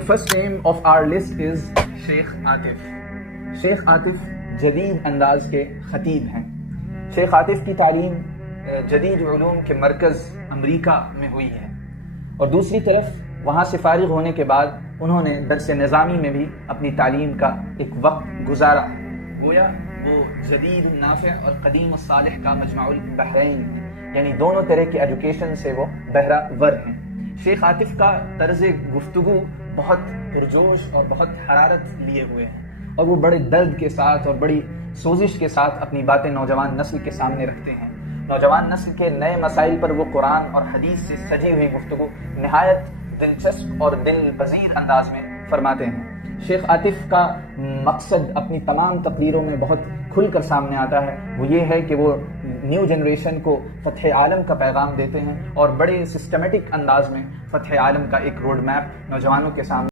First name of our list is شیخ عاطف. شیخ عاطف جدید انداز کے خطیب ہیں. شیخ عاطف کی تعلیم جدید علوم کے مرکز امریکہ میں ہوئی ہے، اور دوسری طرف وہاں سے فارغ ہونے کے بعد انہوں نے درس نظامی میں بھی اپنی تعلیم کا ایک وقت گزارا. گویا وہ جدید نافع اور قدیم الصالح کا مجمع البحرین ہے، یعنی دونوں طرح کی ایجوکیشن سے وہ بہرہ ور ہیں. شیخ عاطف کا طرز گفتگو بہت پرجوش اور بہت حرارت لیے ہوئے ہیں، اور وہ بڑے درد کے ساتھ اور بڑی سوزش کے ساتھ اپنی باتیں نوجوان نسل کے سامنے رکھتے ہیں. نوجوان نسل کے نئے مسائل پر وہ قرآن اور حدیث سے سجی ہوئی گفتگو نہایت دلچسپ اور دل پذیر انداز میں فرماتے ہیں. شیخ عاطف کا مقصد اپنی تمام تقریروں میں بہت کھل کر سامنے آتا ہے. وہ یہ ہے کہ وہ نیو جنریشن کو فتح عالم کا پیغام دیتے ہیں، اور بڑے سسٹمیٹک انداز میں فتح عالم کا ایک روڈ میپ نوجوانوں کے سامنے